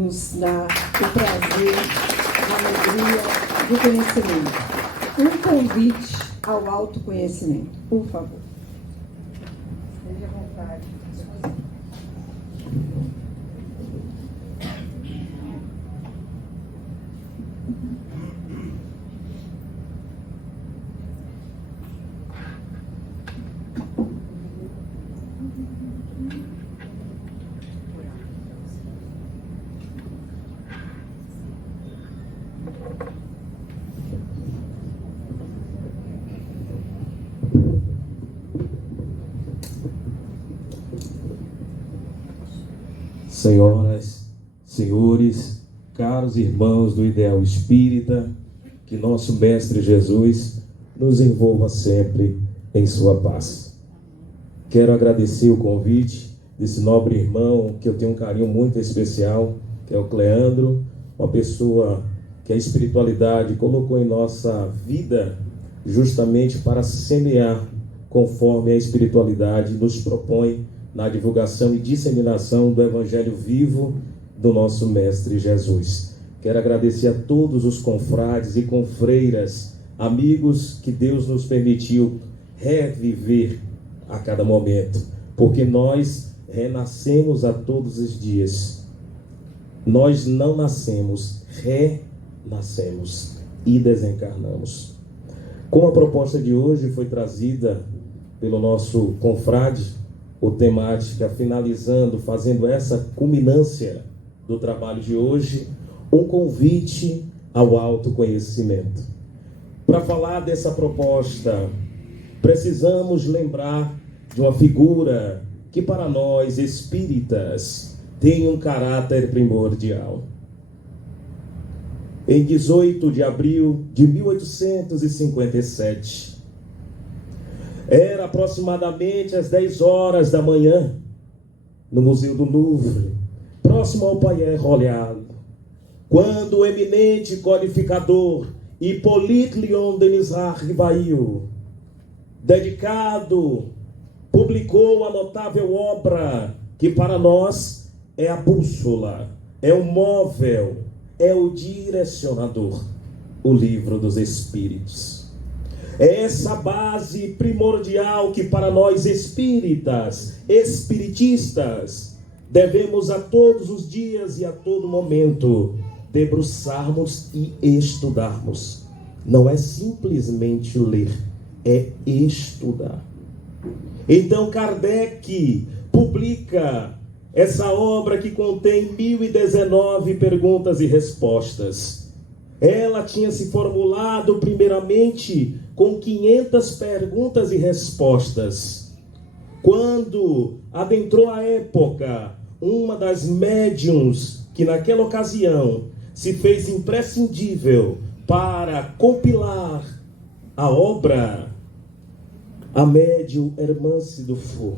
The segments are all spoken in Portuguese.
nos dá o prazer, a alegria do conhecimento. Um convite ao autoconhecimento, por favor. Esteja à vontade. Senhoras, senhores, caros irmãos do Ideal Espírita, que nosso Mestre Jesus nos envolva sempre em sua paz. Quero agradecer o convite desse nobre irmão, que eu tenho um carinho muito especial, que é o Cleandro, uma pessoa que a espiritualidade colocou em nossa vida justamente para semear conforme a espiritualidade nos propõe na divulgação e disseminação do Evangelho vivo do nosso Mestre Jesus. Quero agradecer a todos os confrades e confreiras, amigos que Deus nos permitiu reviver a cada momento, porque nós renascemos a todos os dias. Nós não nascemos, renascemos e desencarnamos. Como a proposta de hoje foi trazida pelo nosso confrade, o temática finalizando, fazendo essa culminância do trabalho de hoje, um convite ao autoconhecimento. Para falar dessa proposta, precisamos lembrar de uma figura que para nós espíritas tem um caráter primordial. Em 18 de abril de 1857, era aproximadamente às 10 horas da manhã, no Museu do Louvre, próximo ao Palais Royal, quando o eminente codificador Hippolyte Léon Denis Rivail, publicou a notável obra que para nós é a bússola, é o móvel, é o direcionador, o Livro dos Espíritos. É essa base primordial que para nós espíritas, espiritistas, devemos a todos os dias e a todo momento debruçarmos e estudarmos. Não é simplesmente ler, é estudar. Então Kardec publica essa obra que contém 1019 perguntas e respostas. Ela tinha se formulado primeiramente com 500 perguntas e respostas. Quando adentrou a época, uma das médiuns que naquela ocasião se fez imprescindível para compilar a obra, a médium Hermance Dufour,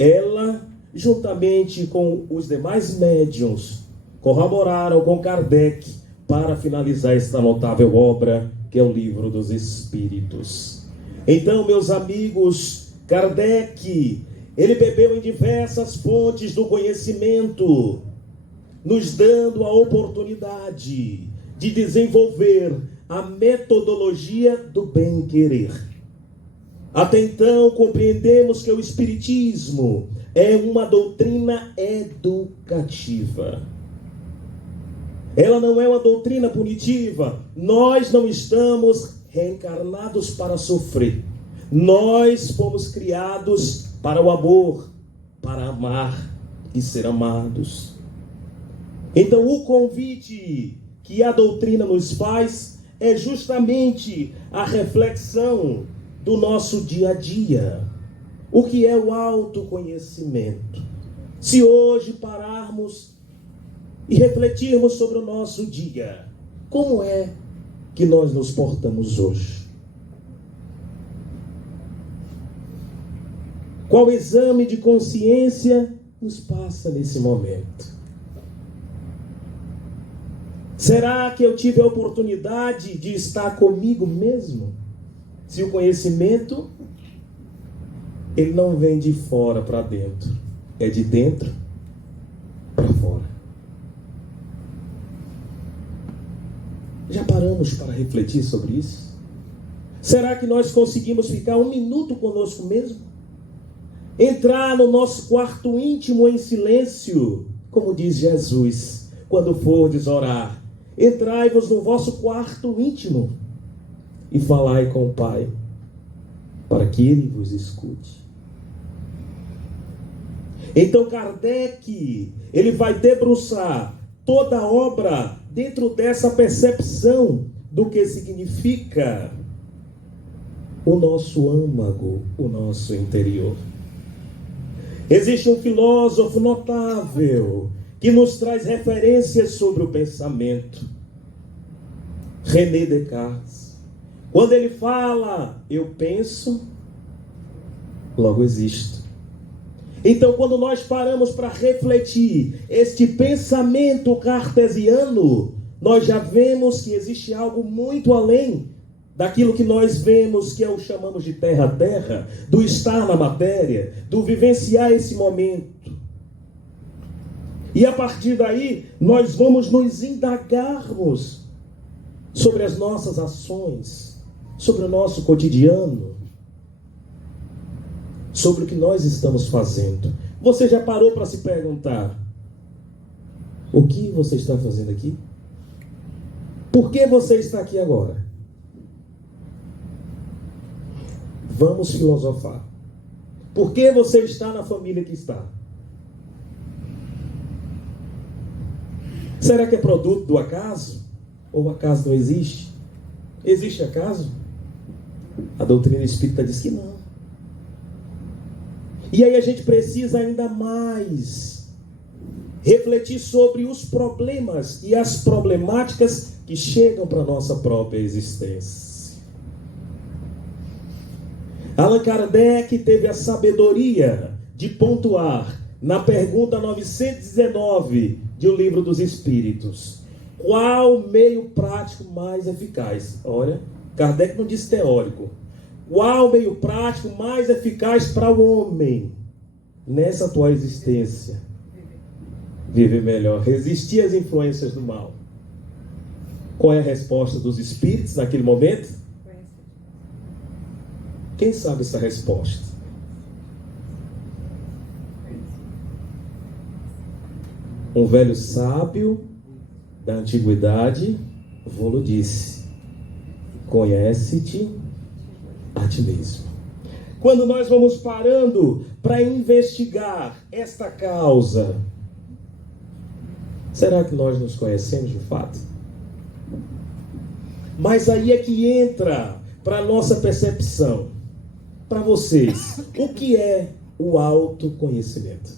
ela, juntamente com os demais médiuns, corroboraram com Kardec para finalizar esta notável obra, que é o Livro dos Espíritos. Então, meus amigos, Kardec, ele bebeu em diversas fontes do conhecimento, nos dando a oportunidade de desenvolver a metodologia do bem-querer. Até então, compreendemos que o Espiritismo é uma doutrina educativa. Ela não é uma doutrina punitiva. Nós não estamos reencarnados para sofrer. Nós fomos criados para o amor, para amar e ser amados. Então, o convite que a doutrina nos faz é justamente a reflexão do nosso dia a dia. O que é o autoconhecimento? Se hoje pararmos e refletirmos sobre o nosso dia, como é que nós nos portamos hoje? Qual exame de consciência nos passa nesse momento? Será que eu tive a oportunidade de estar comigo mesmo? Se o conhecimento, ele não vem de fora para dentro, é de dentro para fora. paramos para refletir sobre isso? Será que nós conseguimos ficar um minuto conosco mesmo? Entrar no nosso quarto íntimo em silêncio, como diz Jesus, quando fordes orar. Entrai-vos no vosso quarto íntimo e falai com o Pai, para que Ele vos escute. Então Kardec, ele vai debruçar toda a obra dentro dessa percepção do que significa o nosso âmago, o nosso interior. Existe um filósofo notável que nos traz referências sobre o pensamento. René Descartes. Quando ele fala, eu penso, logo existo. Então, quando nós paramos para refletir este pensamento cartesiano, nós já vemos que existe algo muito além daquilo que nós vemos, que chamamos de terra a terra, do estar na matéria, do vivenciar esse momento. E a partir daí, nós vamos nos indagarmos sobre as nossas ações, sobre o nosso cotidiano, sobre o que nós estamos fazendo. Você já parou para se perguntar: o que você está fazendo aqui? Por que você está aqui agora? Vamos filosofar. Por que você está na família que está? Será que é produto do acaso? Ou o acaso não existe? Existe acaso? A doutrina espírita diz que não. E aí a gente precisa ainda mais refletir sobre os problemas e as problemáticas que chegam para a nossa própria existência. Allan Kardec teve a sabedoria de pontuar na pergunta 919 de O Livro dos Espíritos: qual meio prático mais eficaz? Olha, Kardec não disse teórico. Qual meio prático mais eficaz para o homem nessa atual existência? Viver melhor, resistir às influências do mal. Qual é a resposta dos espíritos naquele momento? Quem sabe essa resposta? Um velho sábio da antiguidade vô-lo disse: conhece-te a ti mesmo. Quando nós vamos parando para investigar esta causa, será que nós nos conhecemos de fato? Mas aí é que entra para a nossa percepção. Para vocês, o que é o autoconhecimento?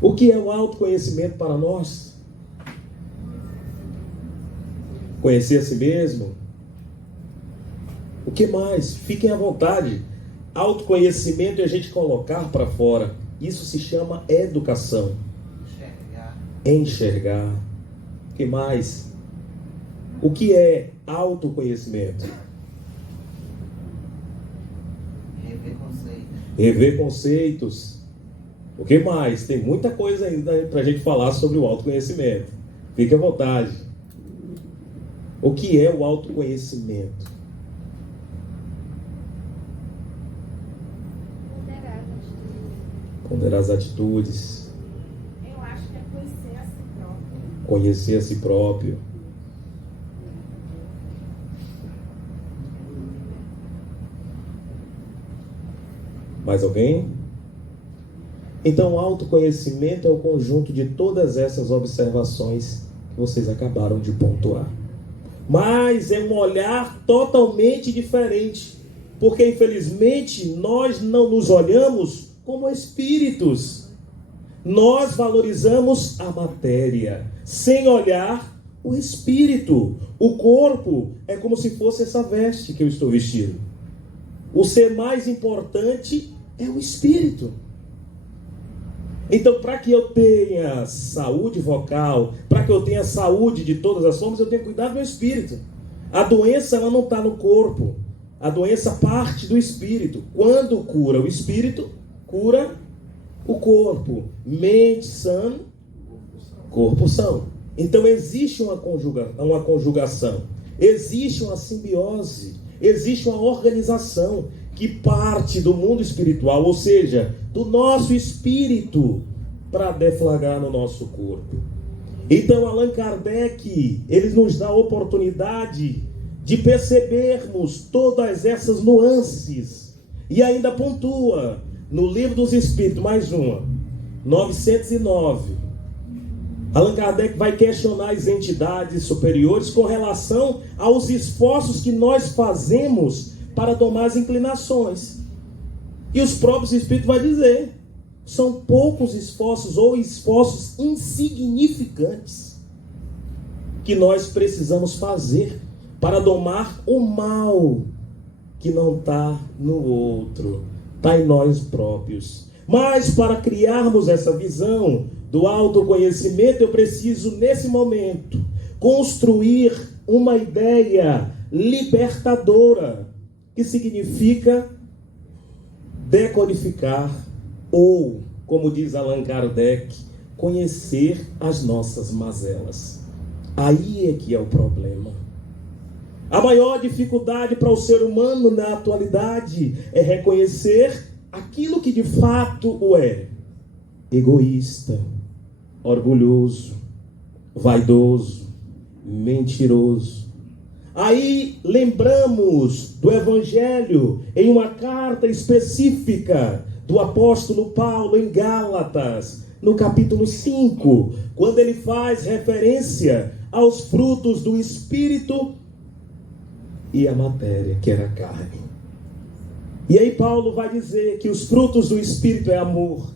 O que é o autoconhecimento para nós? Conhecer a si mesmo? O que mais? Fiquem à vontade. Autoconhecimento é a gente colocar para fora. Isso se chama educação. Enxergar. O que mais? O que é autoconhecimento? Rever conceitos. O que mais? Tem muita coisa ainda para a gente falar sobre o autoconhecimento. Fique à vontade. O que é o autoconhecimento? Ponderar as atitudes. Eu acho que é conhecer a si próprio. Conhecer a si próprio. Mais alguém? Então, o autoconhecimento é o conjunto de todas essas observações que vocês acabaram de pontuar. Mas é um olhar totalmente diferente, porque infelizmente nós não nos olhamos como espíritos. Nós valorizamos a matéria, sem olhar o espírito. O corpo é como se fosse essa veste que eu estou vestindo. O ser mais importante é o espírito. Então, para que eu tenha saúde vocal, para que eu tenha saúde de todas as formas, eu tenho que cuidar do meu espírito. A doença, ela não está no corpo. A doença parte do espírito. Quando cura o espírito, cura o corpo. Mente sã, corpo são. Então existe uma conjugação, existe uma simbiose, existe uma organização que parte do mundo espiritual, ou seja, do nosso espírito, para deflagrar no nosso corpo. Então Allan Kardec, ele nos dá a oportunidade de percebermos todas essas nuances, e ainda pontua no Livro dos Espíritos, mais uma, 909, Allan Kardec vai questionar as entidades superiores com relação aos esforços que nós fazemos para domar as inclinações. E os próprios Espíritos vão dizer, são poucos esforços ou esforços insignificantes que nós precisamos fazer para domar o mal que não está no outro, está em nós próprios. Mas para criarmos essa visão do autoconhecimento, eu preciso, nesse momento, construir uma ideia libertadora, que significa decodificar, ou, como diz Allan Kardec, conhecer as nossas mazelas. Aí é que é o problema. A maior dificuldade para o ser humano na atualidade é reconhecer aquilo que de fato o é: egoísta, orgulhoso, vaidoso, mentiroso. Aí lembramos do Evangelho em uma carta específica do apóstolo Paulo em Gálatas, no capítulo 5, quando ele faz referência aos frutos do Espírito e a matéria, que era a carne. E aí Paulo vai dizer que os frutos do Espírito é amor,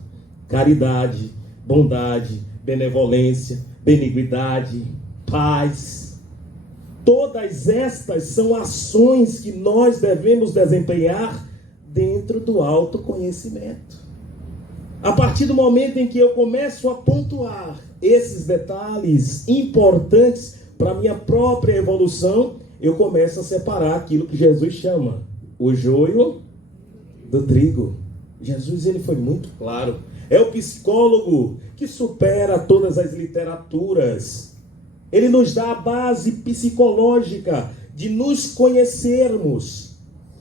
caridade, bondade, benevolência, beniguidade, paz. Todas estas são ações que nós devemos desempenhar dentro do autoconhecimento. A partir do momento em que eu começo a pontuar esses detalhes importantes para a minha própria evolução, eu começo a separar aquilo que Jesus chama o joio do trigo. Jesus, ele foi muito claro. É o psicólogo que supera todas as literaturas. Ele nos dá a base psicológica de nos conhecermos.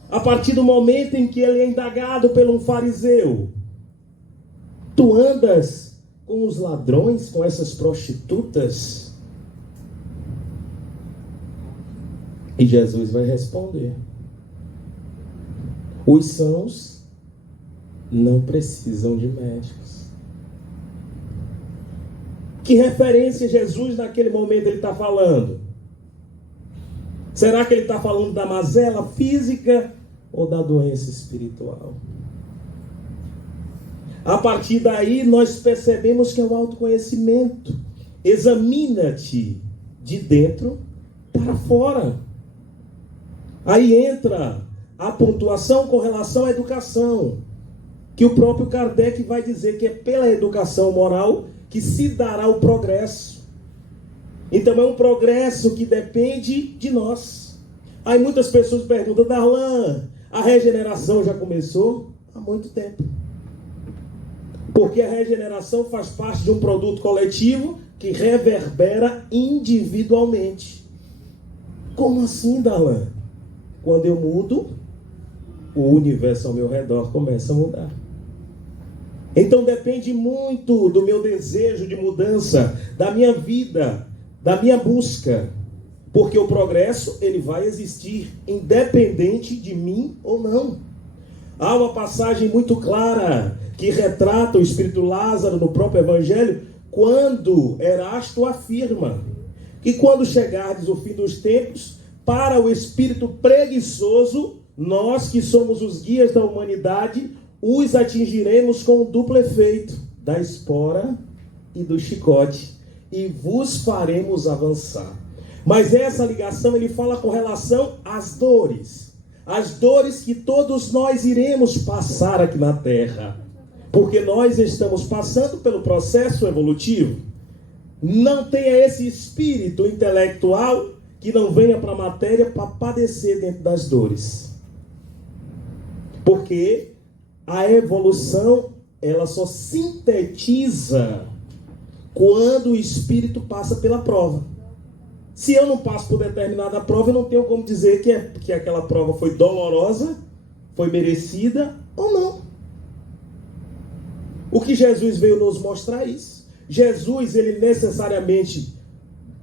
A partir do momento em que ele é indagado por um fariseu: tu andas com os ladrões, com essas prostitutas? E Jesus vai responder: os sãos não precisam de médicos. Que referência Jesus naquele momento ele está falando? Será que ele está falando da mazela física ou da doença espiritual? A partir daí nós percebemos que é o autoconhecimento. Examina-te de dentro para fora. Aí entra a pontuação com relação à educação, que o próprio Kardec vai dizer que é pela educação moral que se dará o progresso. Então é um progresso que depende de nós. Aí muitas pessoas perguntam: Darlan, a regeneração já começou? Há muito tempo. Porque a regeneração faz parte de um produto coletivo que reverbera individualmente. Como assim, Darlan? Quando eu mudo, o universo ao meu redor começa a mudar. Então depende muito do meu desejo de mudança, da minha vida, da minha busca. Porque o progresso, ele vai existir independente de mim ou não. Há uma passagem muito clara que retrata o espírito Lázaro no próprio Evangelho, quando Erasto afirma que quando chegardes o fim dos tempos, para o espírito preguiçoso, nós que somos os guias da humanidade, os atingiremos com o duplo efeito da espora e do chicote, e vos faremos avançar. Mas essa ligação ele fala com relação às dores que todos nós iremos passar aqui na Terra, porque nós estamos passando pelo processo evolutivo. Não tenha esse espírito intelectual que não venha para a matéria para padecer dentro das dores, porque a evolução ela só sintetiza quando o espírito passa pela prova. Se eu não passo por determinada prova, eu não tenho como dizer que aquela prova foi dolorosa, foi merecida ou não. O que Jesus veio nos mostrar é isso. Jesus, ele necessariamente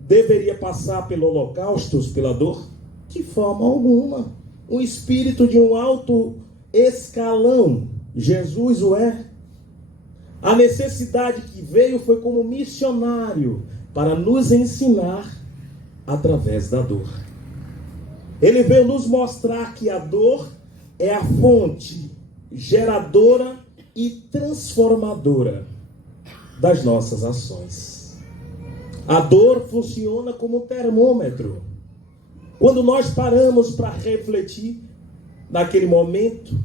deveria passar pelo holocausto, pela dor? De forma alguma. Um espírito de um alto escalão. Jesus o é. A necessidade que veio foi como missionário para nos ensinar através da dor. Ele veio nos mostrar que a dor é a fonte geradora e transformadora das nossas ações. A dor funciona como um termômetro. Quando nós paramos para refletir naquele momento,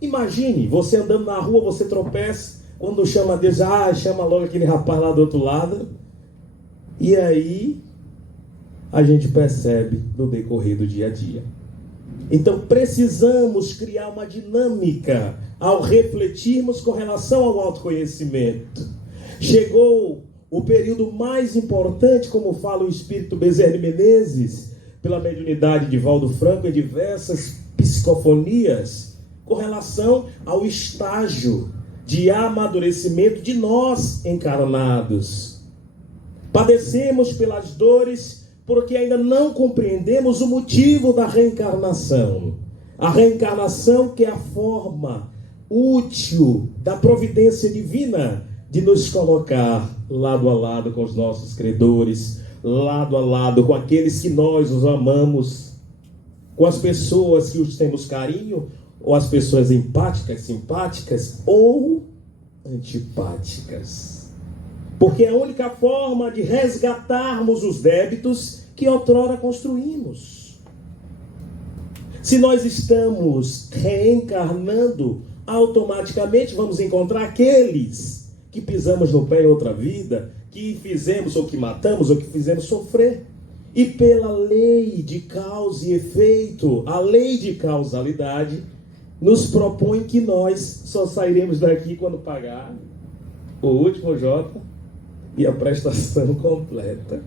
imagine, você andando na rua, você tropeça, quando chama Deus, chama logo aquele rapaz lá do outro lado, e aí a gente percebe no decorrer do dia a dia. Então precisamos criar uma dinâmica ao refletirmos com relação ao autoconhecimento. Chegou o período mais importante, como fala o espírito Bezerra de Menezes, pela mediunidade de Valdo Franco e diversas psicofonias, com relação ao estágio de amadurecimento de nós encarnados. Padecemos pelas dores porque ainda não compreendemos o motivo da reencarnação. A reencarnação, que é a forma útil da providência divina de nos colocar lado a lado com os nossos credores, lado a lado com aqueles que nós os amamos, com as pessoas que os temos carinho, ou as pessoas empáticas, simpáticas ou antipáticas. Porque é a única forma de resgatarmos os débitos que outrora construímos. Se nós estamos reencarnando, automaticamente vamos encontrar aqueles que pisamos no pé em outra vida, que fizemos ou que matamos ou que fizemos sofrer. E pela lei de causa e efeito, a lei de causalidade, nos propõe que nós só sairemos daqui quando pagar o último Jota e a prestação completa.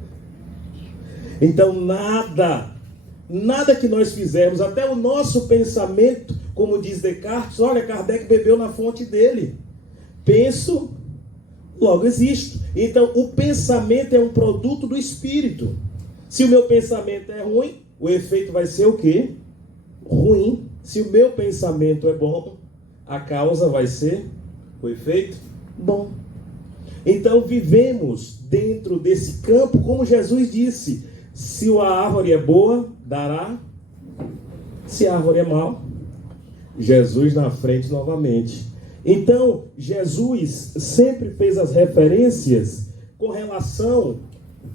Então nada que nós fizermos, até o nosso pensamento, como diz Descartes, olha, Kardec bebeu na fonte dele. Penso, logo existo. Então o pensamento é um produto do espírito. Se o meu pensamento é ruim, o efeito vai ser o quê? Ruim. Se o meu pensamento é bom, a causa vai ser o efeito bom. Então vivemos dentro desse campo, como Jesus disse, se a árvore é boa, dará. Se a árvore é mal, Jesus na frente novamente. Então Jesus sempre fez as referências com relação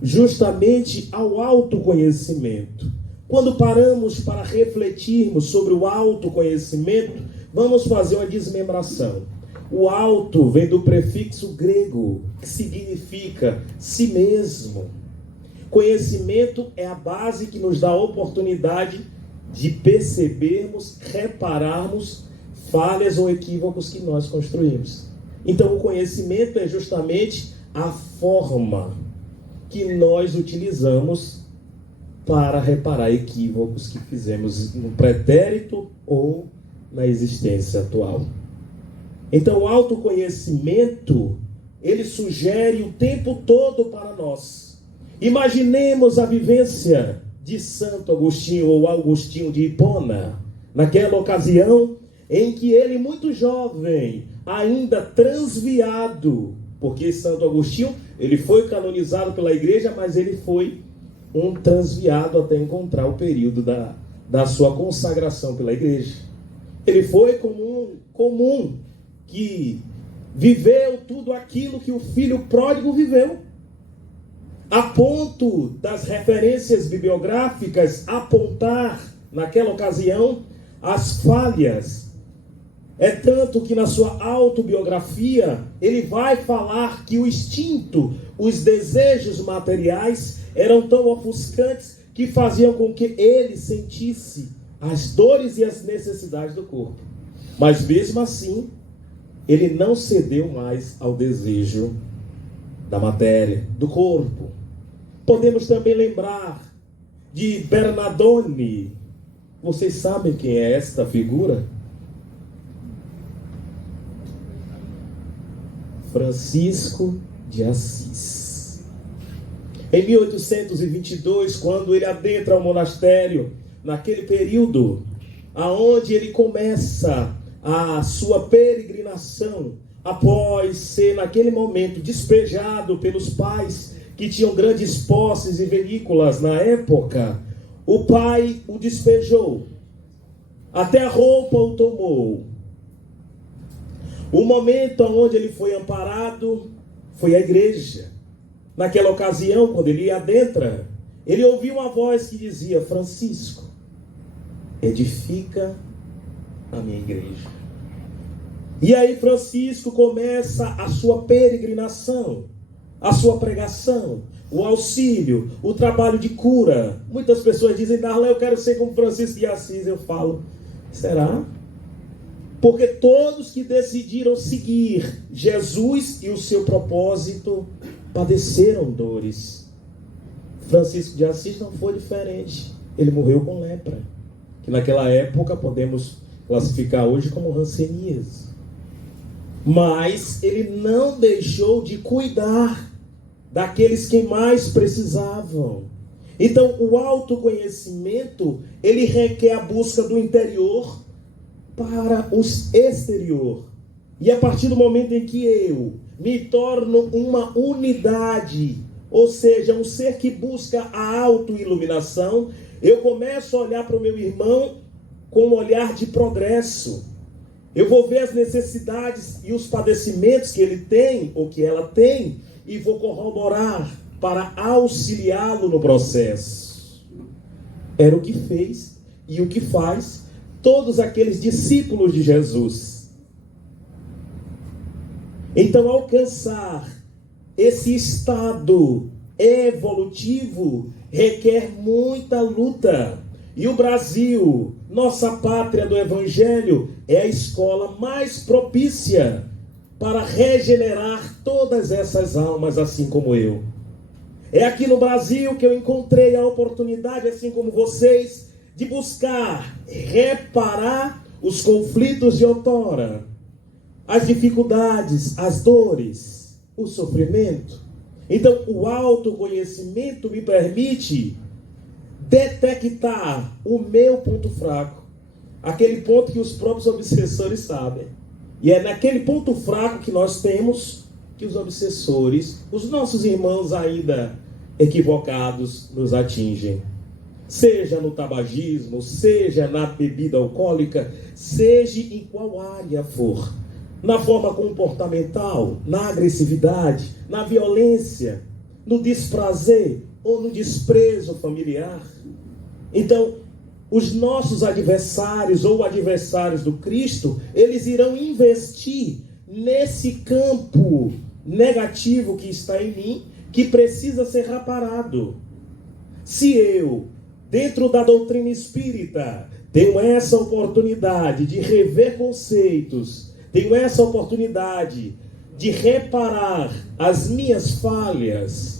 justamente ao autoconhecimento. Quando paramos para refletirmos sobre o autoconhecimento, vamos fazer uma desmembração. O auto vem do prefixo grego, que significa si mesmo. Conhecimento é a base que nos dá a oportunidade de percebermos, repararmos falhas ou equívocos que nós construímos. Então o conhecimento é justamente a forma que nós utilizamos para reparar equívocos que fizemos no pretérito ou na existência atual. Então o autoconhecimento, ele sugere o tempo todo para nós. Imaginemos a vivência de Santo Agostinho ou Agostinho de Hipona, naquela ocasião em que ele, muito jovem, ainda transviado, porque Santo Agostinho, ele foi canonizado pela igreja, mas ele foi um transviado até encontrar o período da sua consagração pela igreja. Ele foi comum que viveu tudo aquilo que o filho pródigo viveu, a ponto das referências bibliográficas apontar, naquela ocasião, as falhas. É tanto que na sua autobiografia ele vai falar que o instinto, os desejos materiais eram tão ofuscantes que faziam com que ele sentisse as dores e as necessidades do corpo. Mas mesmo assim, ele não cedeu mais ao desejo da matéria, do corpo. Podemos também lembrar de Bernardone. Vocês sabem quem é esta figura? Francisco de Assis. Em 1822, quando ele adentra o monastério, naquele período aonde ele começa a sua peregrinação, após ser naquele momento despejado pelos pais que tinham grandes posses e vinícolas na época, o pai o despejou, até a roupa o tomou. O momento onde ele foi amparado foi a igreja. Naquela ocasião, quando ele adentra, ele ouviu uma voz que dizia: Francisco, edifica a minha igreja. E aí Francisco começa a sua peregrinação, a sua pregação, o auxílio, o trabalho de cura. Muitas pessoas dizem: Darlan, eu quero ser como Francisco de Assis. Eu falo: será? Porque todos que decidiram seguir Jesus e o seu propósito padeceram dores. Francisco de Assis não foi diferente. Ele morreu com lepra, que naquela época podemos classificar hoje como hanseníase. Mas ele não deixou de cuidar daqueles que mais precisavam. Então, o autoconhecimento, ele requer a busca do interior para o exterior. E a partir do momento em que eu me torno uma unidade, ou seja, um ser que busca a autoiluminação, eu começo a olhar para o meu irmão com um olhar de progresso. Eu vou ver as necessidades e os padecimentos que ele tem, ou que ela tem, e vou corroborar para auxiliá-lo no processo. Era o que fez e o que faz todos aqueles discípulos de Jesus. Então, alcançar esse estado evolutivo requer muita luta. E o Brasil, nossa pátria do Evangelho, é a escola mais propícia para regenerar todas essas almas, assim como eu. É aqui no Brasil que eu encontrei a oportunidade, assim como vocês, de buscar reparar os conflitos de outrora, as dificuldades, as dores, o sofrimento. Então, o autoconhecimento me permite detectar o meu ponto fraco, aquele ponto que os próprios obsessores sabem. E é naquele ponto fraco que nós temos que os obsessores, os nossos irmãos ainda equivocados, nos atingem. Seja no tabagismo, seja na bebida alcoólica, seja em qual área for. Na forma comportamental, na agressividade, na violência, no desprazer ou no desprezo familiar. Então, os nossos adversários ou adversários do Cristo, eles irão investir nesse campo negativo que está em mim, que precisa ser reparado. Se eu, dentro da doutrina espírita, tenho essa oportunidade de rever conceitos, tenho essa oportunidade de reparar as minhas falhas,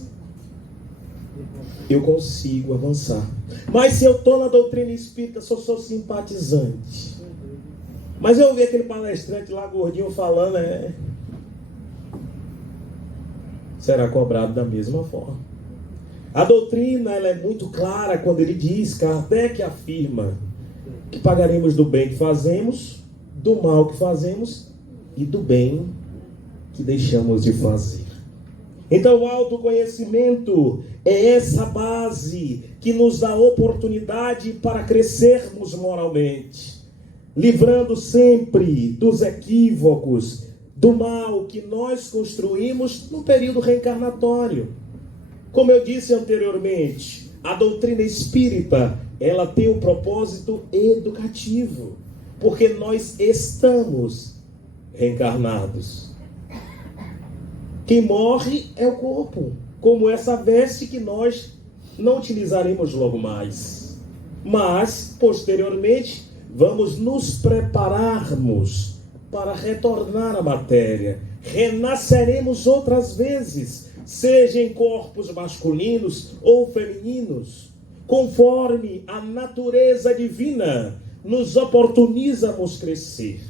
eu consigo avançar. Mas se eu estou na doutrina espírita, sou simpatizante. Mas eu ouvi aquele palestrante lá gordinho falando, será cobrado da mesma forma. A doutrina, ela é muito clara quando ele diz, Kardec afirma, que pagaremos do bem que fazemos, do mal que fazemos e do bem que deixamos de fazer. Então, o autoconhecimento é essa base que nos dá oportunidade para crescermos moralmente, livrando sempre dos equívocos, do mal que nós construímos no período reencarnatório. Como eu disse anteriormente, a doutrina espírita, ela tem um propósito educativo, porque nós estamos reencarnados. Quem morre é o corpo, como essa veste que nós não utilizaremos logo mais. Mas, posteriormente, vamos nos prepararmos para retornar à matéria. Renasceremos outras vezes seja em corpos masculinos ou femininos, conforme a natureza divina nos oportunizamos crescer.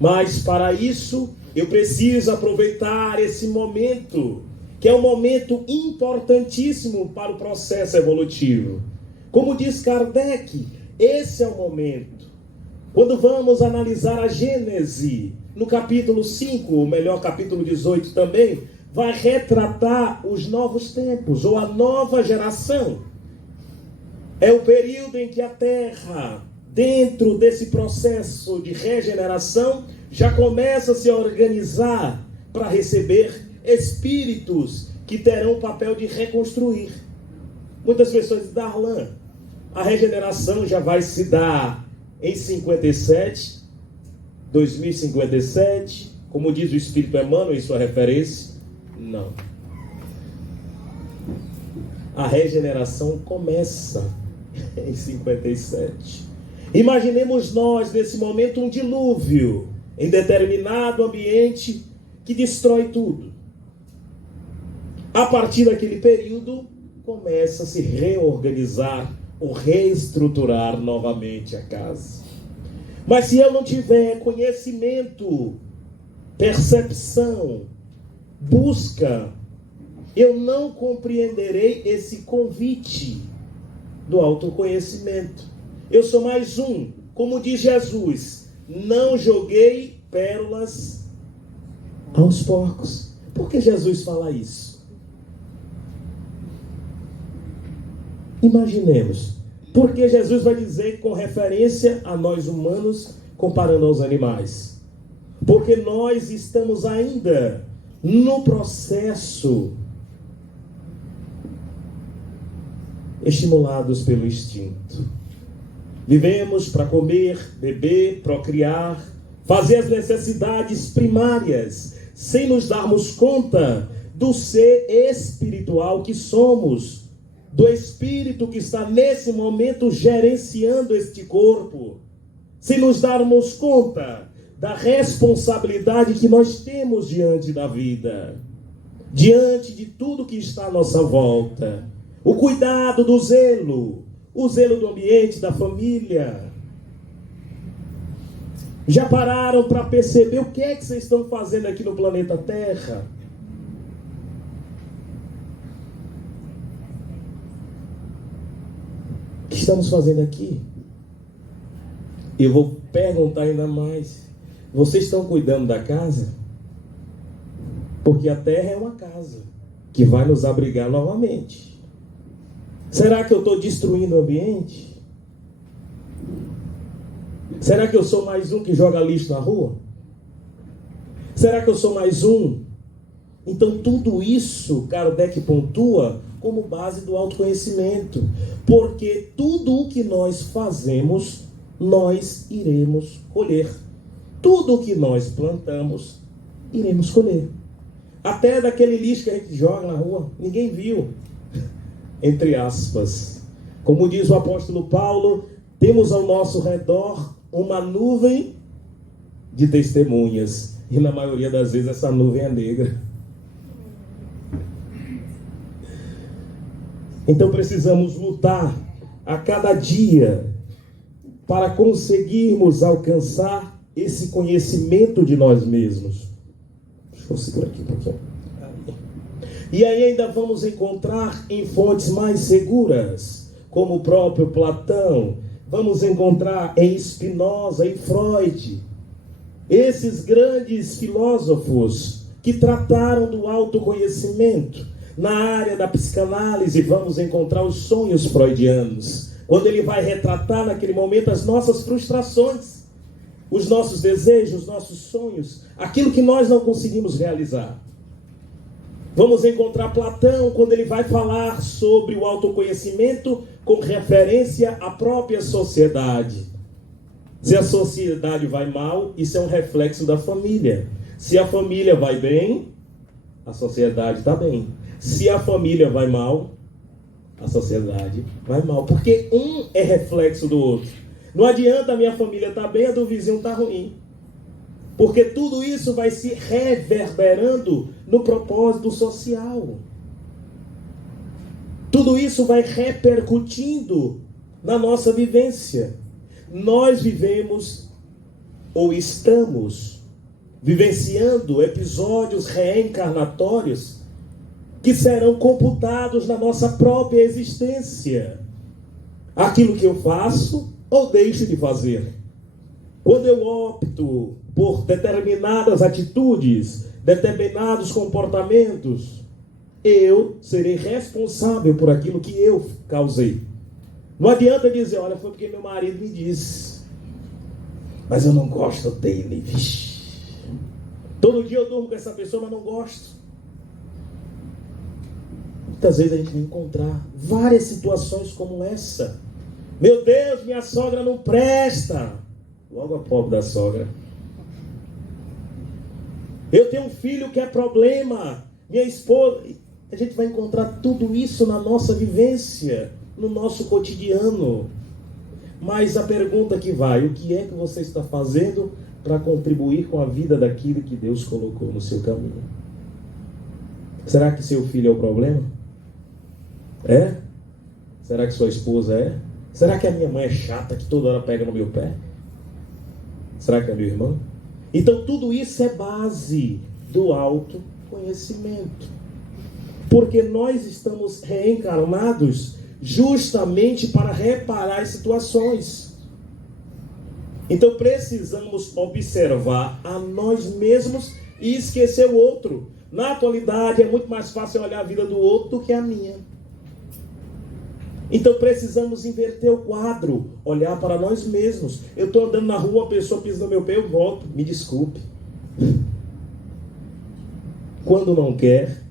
Mas para isso, eu preciso aproveitar esse momento, que é um momento importantíssimo para o processo evolutivo. Como diz Kardec, esse é o momento. Quando vamos analisar a Gênese, no capítulo 5, ou melhor, capítulo 18 também, vai retratar os novos tempos, ou a nova geração. É o período em que a Terra, dentro desse processo de regeneração, já começa a se organizar para receber espíritos que terão o papel de reconstruir. Muitas pessoas dizem, Darlan, a regeneração já vai se dar em 57, 2057, como diz o Espírito Emmanuel em sua referência. Não. A regeneração começa em 57. Imaginemos nós, nesse momento, um dilúvio em determinado ambiente que destrói tudo. A partir daquele período, começa a se reorganizar ou reestruturar novamente a casa. Mas se eu não tiver conhecimento, percepção, busca, eu não compreenderei esse convite do autoconhecimento. Eu sou mais um, como diz Jesus, não joguei pérolas aos porcos. Por que Jesus fala isso? Imaginemos, porque Jesus vai dizer com referência a nós humanos, comparando aos animais. Porque nós estamos ainda no processo, estimulados pelo instinto. Vivemos para comer, beber, procriar, fazer as necessidades primárias, sem nos darmos conta do ser espiritual que somos, do espírito que está nesse momento gerenciando este corpo, sem nos darmos conta da responsabilidade que nós temos diante da vida, diante de tudo que está à nossa volta. O cuidado do zelo, o zelo do ambiente, da família. Já pararam para perceber o que é que vocês estão fazendo aqui no planeta Terra? O que estamos fazendo aqui? Eu vou perguntar ainda mais. Vocês estão cuidando da casa? Porque a Terra é uma casa que vai nos abrigar novamente. Será que eu estou destruindo o ambiente? Será que eu sou mais um que joga lixo na rua? Será que eu sou mais um? Então tudo isso, Kardec pontua como base do autoconhecimento. Porque tudo o que nós fazemos, nós iremos colher. Tudo o que nós plantamos, iremos colher. Até daquele lixo que a gente joga na rua, ninguém viu. Entre aspas. Como diz o apóstolo Paulo, temos ao nosso redor uma nuvem de testemunhas. E na maioria das vezes essa nuvem é negra. Então precisamos lutar a cada dia para conseguirmos alcançar esse conhecimento de nós mesmos. Deixa eu segurar aqui um pouquinho. E aí ainda vamos encontrar em fontes mais seguras, como o próprio Platão, vamos encontrar em Spinoza e Freud, esses grandes filósofos que trataram do autoconhecimento. Na área da psicanálise vamos encontrar os sonhos freudianos, quando ele vai retratar naquele momento as nossas frustrações, os nossos desejos, os nossos sonhos, aquilo que nós não conseguimos realizar. Vamos encontrar Platão quando ele vai falar sobre o autoconhecimento com referência à própria sociedade. Se a sociedade vai mal, isso é um reflexo da família. Se a família vai bem, a sociedade está bem. Se a família vai mal, a sociedade vai mal. Porque um é reflexo do outro. Não adianta a minha família estar bem, a do vizinho estar ruim. Porque tudo isso vai se reverberando no propósito social. Tudo isso vai repercutindo na nossa vivência. Nós vivemos ou estamos vivenciando episódios reencarnatórios que serão computados na nossa própria existência. Aquilo que eu faço ou deixo de fazer. Quando eu opto por determinadas atitudes, determinados comportamentos, eu serei responsável por aquilo que eu causei. Não adianta dizer, olha, foi porque meu marido me disse, mas eu não gosto dele. Vixe. Todo dia eu durmo com essa pessoa, mas não gosto. Muitas vezes a gente vai encontrar várias situações como essa. Meu Deus, minha sogra não presta. Logo a pobre da sogra. Eu tenho um filho que é problema. Minha esposa. A gente vai encontrar tudo isso na nossa vivência, no nosso cotidiano. Mas a pergunta que vai, o que é que você está fazendo para contribuir com a vida daquilo que Deus colocou no seu caminho? Será que seu filho é o problema? É? Será que sua esposa é? Será que a minha mãe é chata que toda hora pega no meu pé? Será que é meu irmão? Então tudo isso é base do autoconhecimento. Porque nós estamos reencarnados justamente para reparar as situações. Então precisamos observar a nós mesmos e esquecer o outro. Na atualidade é muito mais fácil olhar a vida do outro do que a minha. Então precisamos inverter o quadro, olhar para nós mesmos. Eu estou andando na rua, a pessoa pisa no meu pé, eu volto, me desculpe. Quando não quer,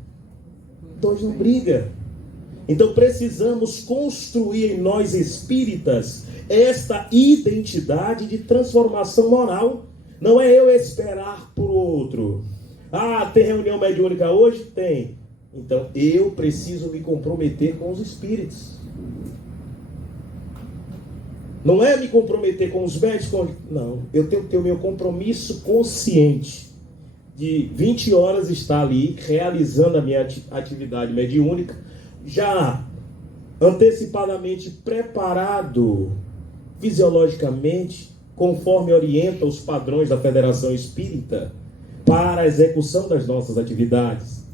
dois não briga. Então precisamos construir em nós espíritas esta identidade de transformação moral. Não é eu esperar por outro. Ah, tem reunião mediúnica hoje? Tem. Então eu preciso me comprometer com os espíritos. Não é me comprometer com os médicos, não. Eu tenho que ter o meu compromisso consciente de 20 horas estar ali realizando a minha atividade mediúnica, já antecipadamente preparado fisiologicamente, conforme orienta os padrões da Federação Espírita, para a execução das nossas atividades.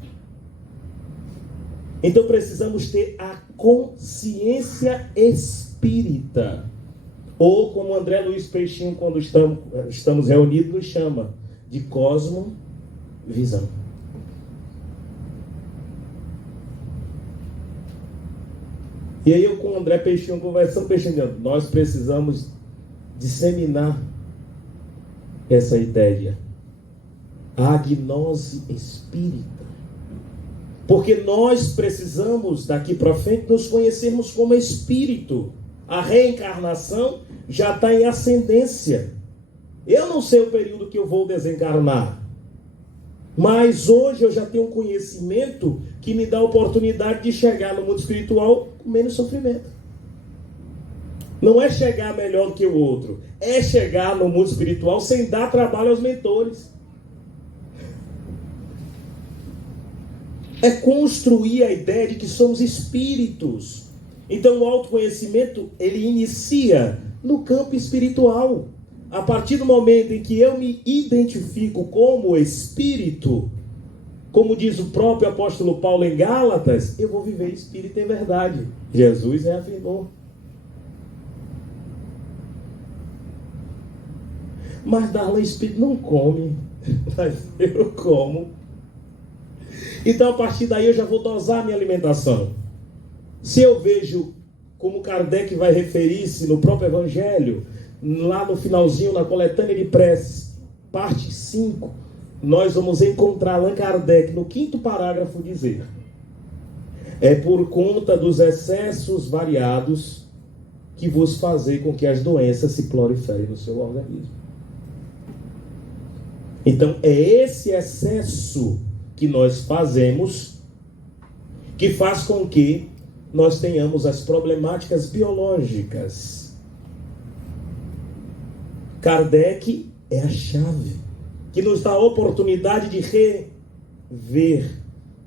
Então precisamos ter a consciência espírita. Ou como André Luiz Peixinho, quando estamos reunidos, nos chama de cosmovisão. E aí eu com o André Peixinho conversando, Peixinho, nós precisamos disseminar essa ideia. A gnose espírita. Porque nós precisamos, daqui para frente, nos conhecermos como espírito. A reencarnação já está em ascendência. Eu não sei o período que eu vou desencarnar. Mas hoje eu já tenho um conhecimento que me dá a oportunidade de chegar no mundo espiritual com menos sofrimento. Não é chegar melhor do que o outro. É chegar no mundo espiritual sem dar trabalho aos mentores. É construir a ideia de que somos espíritos. Então o autoconhecimento, ele inicia no campo espiritual. A partir do momento em que eu me identifico como espírito, como diz o próprio apóstolo Paulo em Gálatas, eu vou viver espírito em verdade. Jesus reafirmou. Mas Darlan, espírito não come, mas eu como. Então a partir daí eu já vou dosar a minha alimentação. Se eu vejo, como Kardec vai referir-se no próprio Evangelho, lá no finalzinho, na coletânea de preces, parte 5, nós vamos encontrar Allan Kardec, no 5º parágrafo, dizer: é por conta dos excessos variados que vos fazem com que as doenças se proliferem no seu organismo. Então, é esse excesso que nós fazemos que faz com que nós tenhamos as problemáticas biológicas. Kardec é a chave que nos dá a oportunidade de rever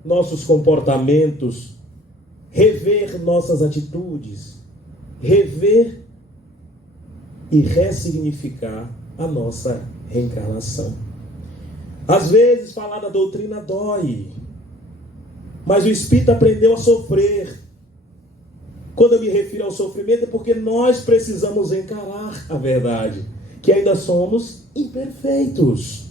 nossos comportamentos, rever nossas atitudes, rever e ressignificar a nossa reencarnação. Às vezes falar da doutrina dói, mas o espírito aprendeu a sofrer. Quando eu me refiro ao sofrimento é porque nós precisamos encarar a verdade, que ainda somos imperfeitos.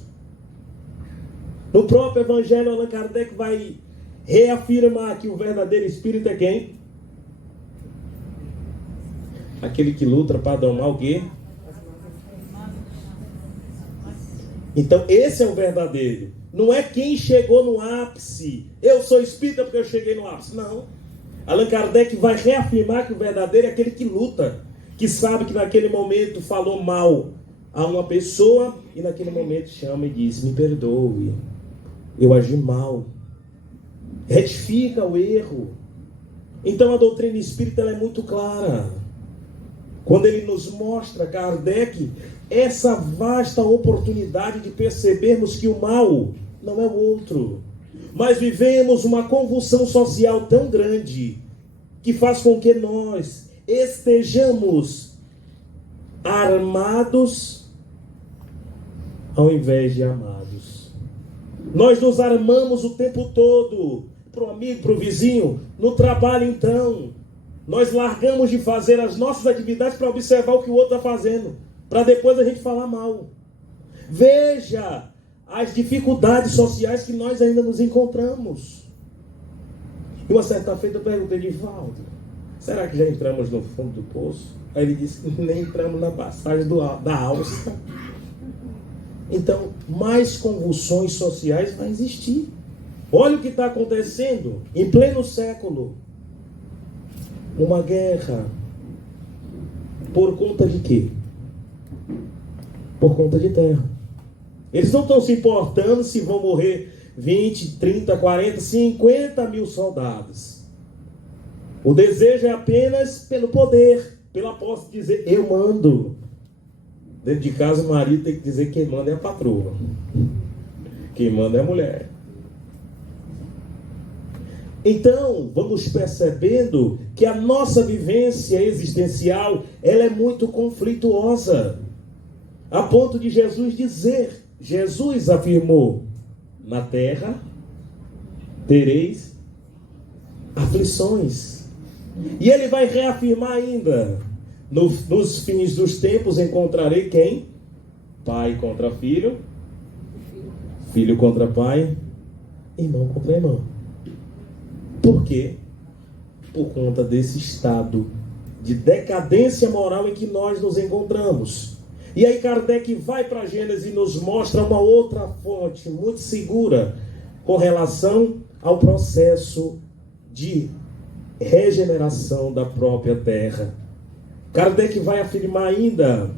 No próprio Evangelho, Allan Kardec vai reafirmar que o verdadeiro espírito é quem? Aquele que luta para domar o quê? Então esse é o verdadeiro. Não é quem chegou no ápice. Eu sou espírita porque eu cheguei no ápice. Não. Allan Kardec vai reafirmar que o verdadeiro é aquele que luta, que sabe que naquele momento falou mal a uma pessoa e naquele momento chama e diz: me perdoe, eu agi mal. Retifica o erro. Então a doutrina espírita ela é muito clara. Quando ele nos mostra, Kardec, essa vasta oportunidade de percebermos que o mal não é o outro. Mas vivemos uma convulsão social tão grande que faz com que nós estejamos armados ao invés de amados. Nós nos armamos o tempo todo, para o amigo, para o vizinho, no trabalho então. Nós largamos de fazer as nossas atividades para observar o que o outro está fazendo, para depois a gente falar mal. Veja as dificuldades sociais que nós ainda nos encontramos. E uma certa feita eu perguntei de Valdo: será que já entramos no fundo do poço? Aí ele disse que nem entramos na passagem da alça. Então, mais convulsões sociais vai existir. Olha o que está acontecendo em pleno século. Uma guerra. Por conta de quê? Por conta de terra. Eles não estão se importando se vão morrer 20, 30, 40, 50 mil soldados. O desejo é apenas pelo poder, pela posse de dizer: eu mando. Dentro de casa o marido tem que dizer que quem manda é a patroa. Quem manda é a mulher. Então, vamos percebendo que a nossa vivência existencial, ela é muito conflituosa. A ponto de Jesus dizer, Jesus afirmou: na terra tereis aflições. E ele vai reafirmar ainda: nos fins dos tempos encontrarei quem? Pai contra filho, filho contra pai, irmão contra irmão. Por quê? Por conta desse estado de decadência moral em que nós nos encontramos. E aí Kardec vai para Gênesis e nos mostra uma outra fonte muito segura com relação ao processo de regeneração da própria terra. Kardec vai afirmar ainda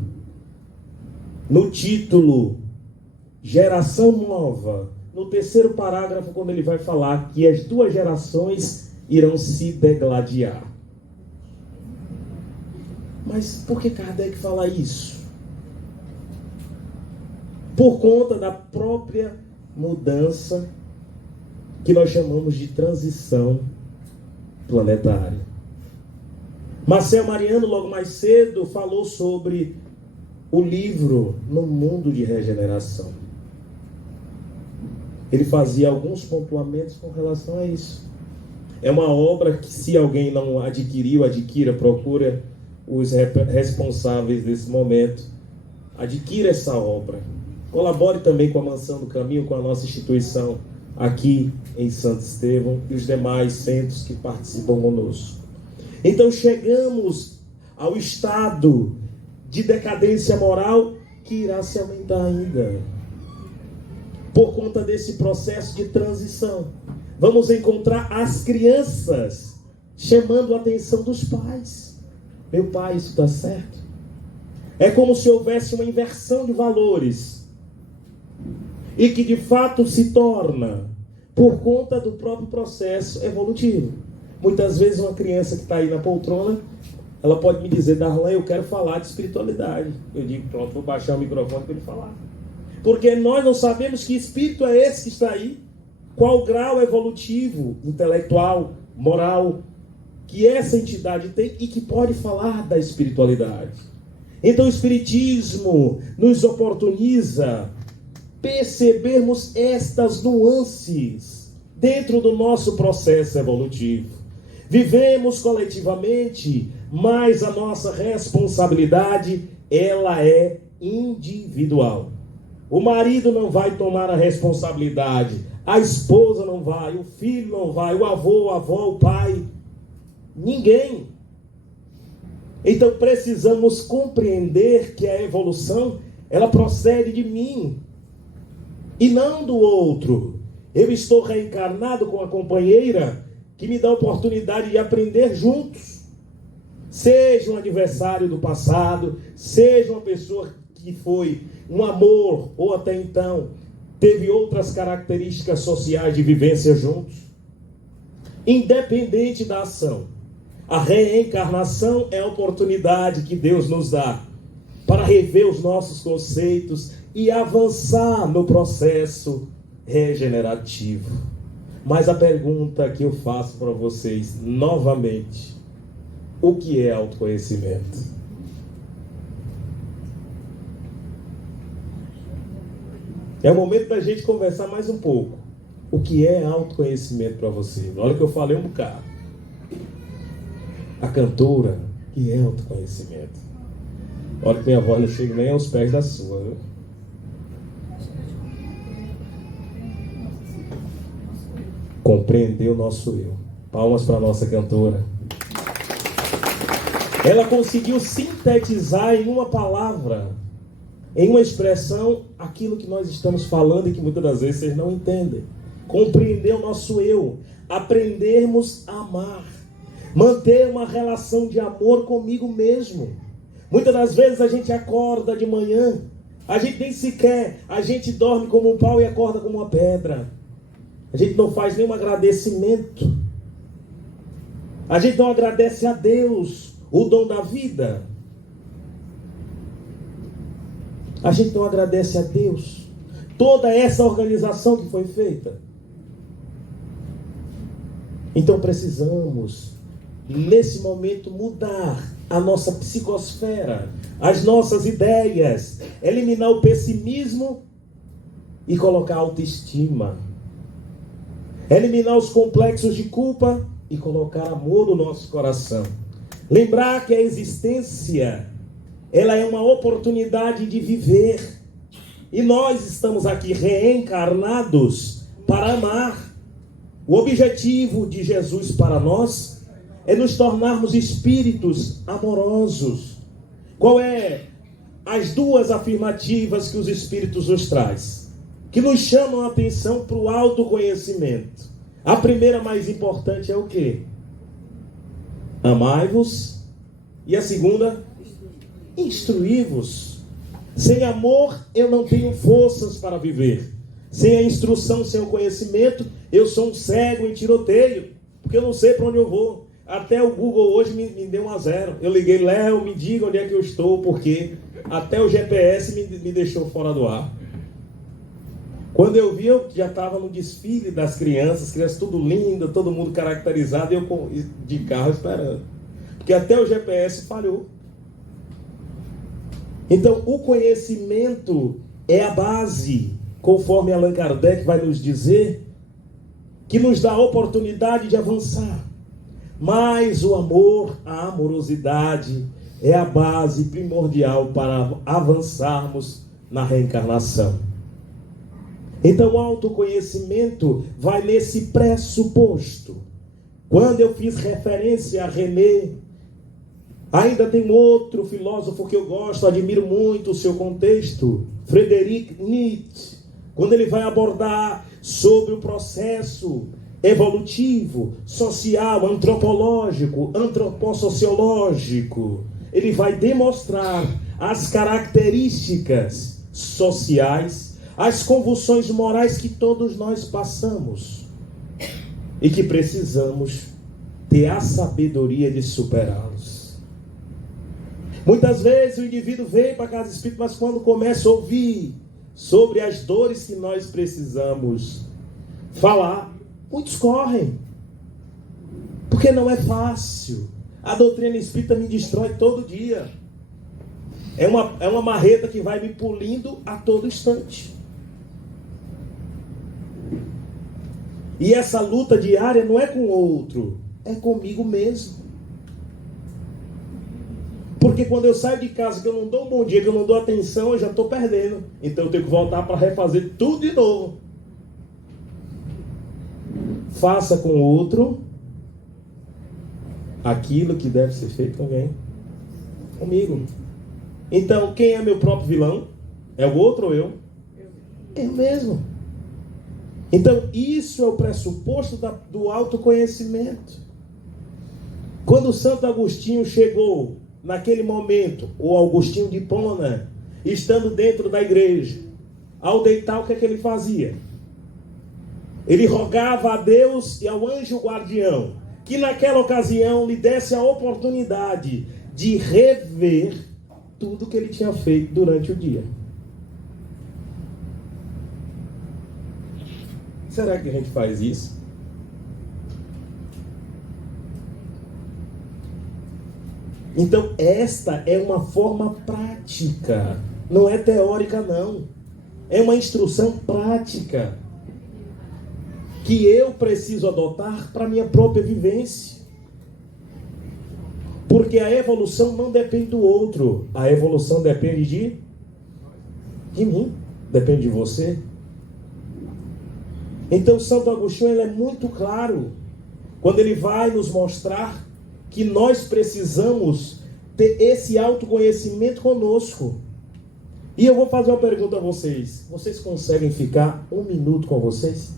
no título Geração Nova, no terceiro parágrafo, quando ele vai falar que as duas gerações irão se degladiar. Mas por que Kardec fala isso? Por conta da própria mudança que nós chamamos de transição planetária. Marcel Mariano, logo mais cedo, falou sobre o livro No Mundo de Regeneração. Ele fazia alguns pontuamentos com relação a isso. É uma obra que, se alguém não adquiriu, adquira, procura os responsáveis desse momento. Adquira essa obra. Colabore também com a Mansão do Caminho, com a nossa instituição aqui em Santo Estevão e os demais centros que participam conosco. Então chegamos ao estado de decadência moral que irá se aumentar ainda. Por conta desse processo de transição, vamos encontrar as crianças chamando a atenção dos pais. Meu pai, isso está certo? É como se houvesse uma inversão de valores. E que de fato se torna por conta do próprio processo evolutivo. Muitas vezes uma criança que está aí na poltrona, ela pode me dizer: Darlan, eu quero falar de espiritualidade. Eu digo: pronto, vou baixar o microfone para ele falar. Porque nós não sabemos que espírito é esse que está aí, qual grau evolutivo, intelectual, moral, que essa entidade tem e que pode falar da espiritualidade. Então o Espiritismo nos oportuniza percebermos estas nuances dentro do nosso processo evolutivo. Vivemos coletivamente, mas a nossa responsabilidade, ela é individual. O marido não vai tomar a responsabilidade, a esposa não vai, o filho não vai, o avô, a avó, o pai, ninguém. Então precisamos compreender que a evolução, ela procede de mim e não do outro. Eu estou reencarnado com a companheira que me dá a oportunidade de aprender juntos. Seja um adversário do passado, seja uma pessoa que foi um amor, ou até então teve outras características sociais de vivência juntos. Independente da ação, a reencarnação é a oportunidade que Deus nos dá para rever os nossos conceitos e avançar no processo regenerativo. Mas a pergunta que eu faço para vocês novamente: o que é autoconhecimento? É o momento da gente conversar mais um pouco. O que é autoconhecimento para você? Na hora que eu falei um bocado. A cantora, que é autoconhecimento? Olha que minha voz não chega nem aos pés da sua, viu? Compreender o nosso eu. Palmas para a nossa cantora. Ela conseguiu sintetizar em uma palavra, em uma expressão, aquilo que nós estamos falando e que muitas das vezes vocês não entendem. Compreender o nosso eu. Aprendermos a amar. Manter uma relação de amor comigo mesmo. Muitas das vezes a gente acorda de manhã, a gente nem sequer, a gente dorme como um pau e acorda como uma pedra. A gente não faz nenhum agradecimento. A gente não agradece a Deus, o dom da vida. A gente não agradece a Deus toda essa organização que foi feita. Então precisamos, nesse momento, mudar a nossa psicosfera, as nossas ideias, eliminar o pessimismo e colocar autoestima, eliminar os complexos de culpa e colocar amor no nosso coração. Lembrar que a existência, ela é uma oportunidade de viver, e nós estamos aqui reencarnados para amar. O objetivo de Jesus para nós é nos tornarmos espíritos amorosos. Qual é as duas afirmativas que os espíritos nos trazem, que nos chamam a atenção para o autoconhecimento? A primeira, mais importante, é o quê? Amai-vos. E a segunda, instruí-vos. Sem amor eu não tenho forças para viver. Sem a instrução, sem o conhecimento, eu sou um cego em tiroteio, porque eu não sei para onde eu vou. Até o Google hoje me deu 1 a 0. Eu liguei: Léo, me diga onde é que eu estou, porque até o GPS me deixou fora do ar. Quando eu vi, eu já estava no desfile das crianças tudo lindo, todo mundo caracterizado, e eu de carro esperando. Porque até o GPS falhou. Então, o conhecimento é a base, conforme Allan Kardec vai nos dizer, que nos dá a oportunidade de avançar. Mas o amor, a amorosidade, é a base primordial para avançarmos na reencarnação. Então o autoconhecimento vai nesse pressuposto. Quando eu fiz referência a René, ainda tem outro filósofo que eu gosto, admiro muito o seu contexto, Friedrich Nietzsche, quando ele vai abordar sobre o processo evolutivo, social, antropológico, antropossociológico, ele vai demonstrar as características sociais, as convulsões morais que todos nós passamos e que precisamos ter a sabedoria de superá-los. Muitas vezes o indivíduo vem para a casa espírita, mas quando começa a ouvir sobre as dores que nós precisamos falar, muitos correm. Porque não é fácil. A doutrina espírita me destrói todo dia. É uma marreta que vai me pulindo a todo instante. E essa luta diária não é com o outro, é comigo mesmo. Porque quando eu saio de casa, que eu não dou um bom dia, que eu não dou atenção, eu já estou perdendo. Então eu tenho que voltar para refazer tudo de novo. Faça com o outro aquilo que deve ser feito com quem? Comigo. Então, quem é meu próprio vilão? É o outro ou eu? Eu mesmo. Então, isso é o pressuposto do autoconhecimento. Quando Santo Agostinho chegou naquele momento, o Agostinho de Hipona, estando dentro da igreja, ao deitar, o que é que ele fazia? Ele rogava a Deus e ao anjo guardião que naquela ocasião lhe desse a oportunidade de rever tudo que ele tinha feito durante o dia. Será que a gente faz isso? Então, esta é uma forma prática. Não é teórica, não. É uma instrução prática que eu preciso adotar para a minha própria vivência. Porque a evolução não depende do outro. A evolução depende de mim. Depende de você. Então, Santo Agostinho ele é muito claro quando ele vai nos mostrar que nós precisamos ter esse autoconhecimento conosco. E eu vou fazer uma pergunta a vocês. Vocês conseguem ficar 1 minuto com vocês?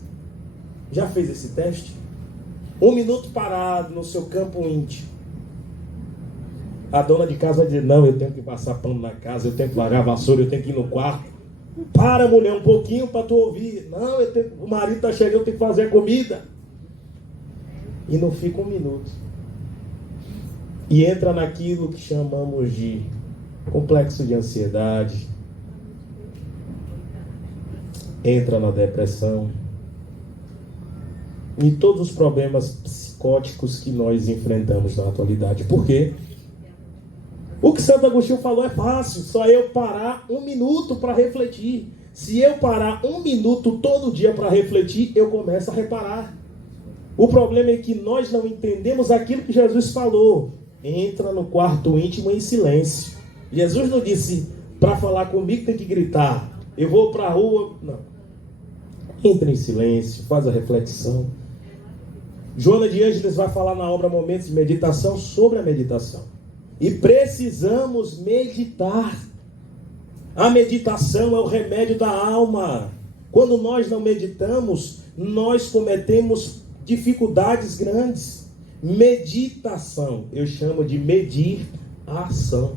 Já fez esse teste? 1 minuto parado no seu campo íntimo. A dona de casa vai dizer, não, eu tenho que passar pano na casa, eu tenho que largar a vassoura, eu tenho que ir no quarto. Para, mulher, um pouquinho para tu ouvir. Não, o marido está chegando, eu tenho que fazer a comida. E não fica 1 minuto. E entra naquilo que chamamos de complexo de ansiedade. Entra na depressão. E todos os problemas psicóticos que nós enfrentamos na atualidade. Por quê? O que Santo Agostinho falou é fácil, só eu parar 1 minuto para refletir. Se eu parar 1 minuto todo dia para refletir, eu começo a reparar. O problema é que nós não entendemos aquilo que Jesus falou. Entra no quarto íntimo em silêncio. Jesus não disse, para falar comigo tem que gritar. Eu vou para a rua. Não. Entra em silêncio, faz a reflexão. Joana de Ângeles vai falar na obra Momentos de Meditação sobre a meditação. E precisamos meditar. A meditação é o remédio da alma. Quando nós não meditamos, nós cometemos dificuldades grandes. Meditação, eu chamo de medir a ação.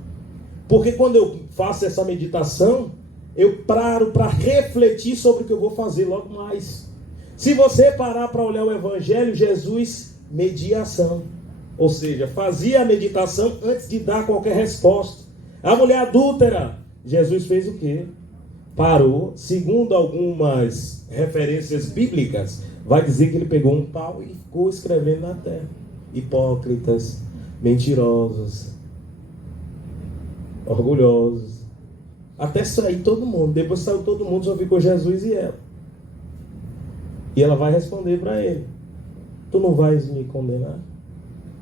Porque quando eu faço essa meditação, eu paro para refletir sobre o que eu vou fazer logo mais. Se você parar para olhar o Evangelho, Jesus media a ação. Ou seja, fazia a meditação antes de dar qualquer resposta. A mulher adúltera, Jesus fez o quê? Parou, segundo algumas referências bíblicas, vai dizer que ele pegou um pau e ficou escrevendo na terra. Hipócritas, mentirosos, orgulhosos. Até sair todo mundo. Depois saiu todo mundo, só ficou Jesus e ela. E ela vai responder para ele. Tu não vais me condenar?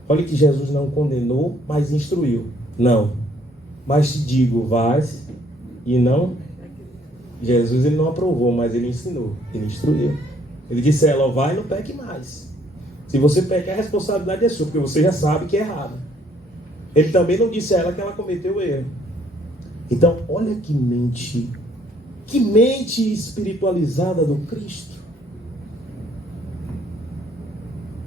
Olha que Jesus não condenou, mas instruiu. Não. Mas te digo, vais e não. Jesus ele não aprovou, mas ele ensinou. Ele instruiu. Ele disse a ela, vai e não peque mais. Se você pecar, a responsabilidade é sua, porque você já sabe que é errado. Ele também não disse a ela que ela cometeu erro. Então, olha que mente espiritualizada do Cristo.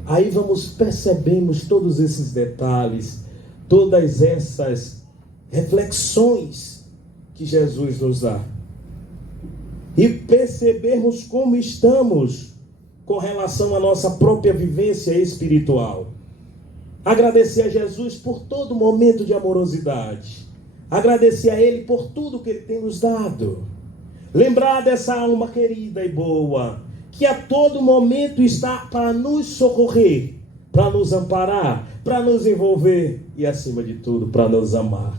Aí percebemos todos esses detalhes, todas essas reflexões que Jesus nos dá. E percebermos como estamos com relação à nossa própria vivência espiritual. Agradecer a Jesus por todo momento de amorosidade. Agradecer a Ele por tudo que Ele tem nos dado. Lembrar dessa alma querida e boa, que a todo momento está para nos socorrer, para nos amparar, para nos envolver e, acima de tudo, para nos amar.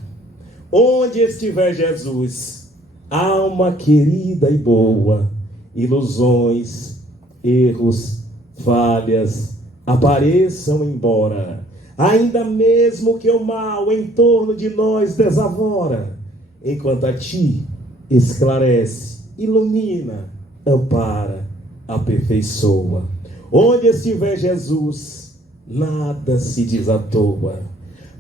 Onde estiver Jesus, alma querida e boa, ilusões, erros, falhas, apareçam embora. Ainda mesmo que o mal em torno de nós desavora, enquanto a ti esclarece, ilumina, ampara, aperfeiçoa. Onde estiver Jesus, nada se desatoa,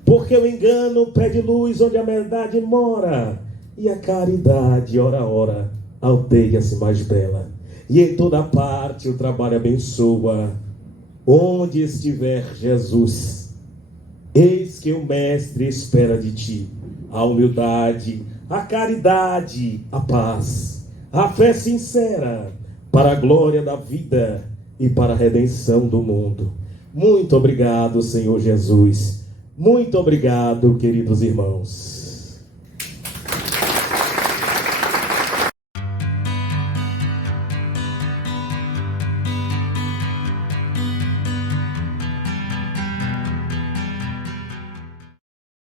porque o engano pede luz onde a verdade mora, e a caridade, ora, ora, alteia-se mais bela, e em toda parte o trabalho abençoa. Onde estiver Jesus, eis que o Mestre espera de ti a humildade, a caridade, a paz, a fé sincera, para a glória da vida e para a redenção do mundo. Muito obrigado, Senhor Jesus. Muito obrigado, queridos irmãos.